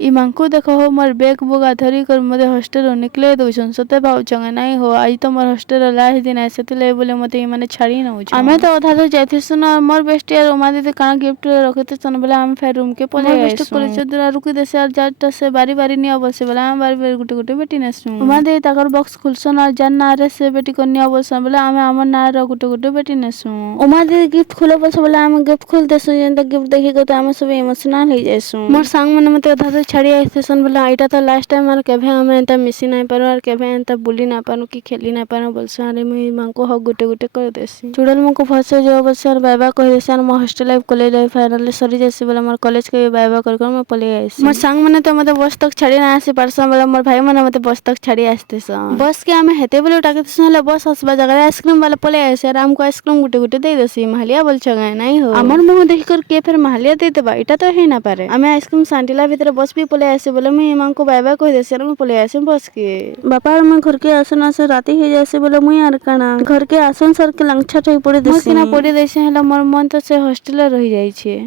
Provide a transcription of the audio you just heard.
इमानकु देखो हो मोर बैग बुगा धरी कर मते हॉस्टल निकले दउछन सते भाउछन नाही हो आज तो मोर हॉस्टल लास्ट दिन आसे तिले बोले मते माने छाड़ी नउ छ आमे तो अधा तो जाइथिस न मोर बेस्ट यार उमा दीदी काना गिफ्ट रखते सन बोले हम फेर रूम के पले बेस्ट कॉलेज जदरा रुकी देसे यार जाट से बारी बारी निया बसे बोले हम बारी बारी गुटे गुटे बेटी नेसु उमा दीदी ताकर बॉक्स खुलसन और जान ना रे से बेटी को निया बसन बोले हम हमर ना रे गुटे गुटे बेटी नेसु उमा दीदी गिफ्ट खुले बस बोले हम गिफ्ट खुल देसु जेंता गिफ्ट देखि को तो हम सब इमोशनल हो जाइसु मोर संग मन मते अधा छाड़ी आइसेसन बोले आइटा तो लास्ट टाइम आर केभे हम एंता मिसी नाही पारो और केभे एंता बुली ना पारो कि खेली ना पारो बोलस अरे मुई मांको ह गुटे गुटे कर देसी चुड़ल मको फसे जो बस यार बाय बाय कह देसी मो hostel life college life finally सरी जैसी बोले मोर कॉलेज के बाय बाय कर मैं पले आइसी मोर संग मने तो मते बस तक छाड़ी ना आसी परसन बोले मोर भाई मने मते बस तक छाड़ी आस्तेस बस के हमें हेते बोले टाके हले बस हसबा जगह आइसक्रीम वाला पले आइसे यार हमको आइसक्रीम गुटे गुटे दे देसी माहलिया बोल छगाय नहीं हो हमर मुंह देख कर के फिर माहलिया दे देबा इटा तो है ना पारे हमें आइसक्रीम सांटिला भीतर बस भी पले आइसे बोले मुई मां को बाय बाय कह देसी यार मैं पले आइसे बस के बापा और मैं घर के आसन आसे राती हे जैसे बोले मुई यार काना घर के आसन सर के लंगछा ठई पड़े देसी मोर किना पड़े देसी हला मोर मन तो से हॉस्टल रही जाई छे।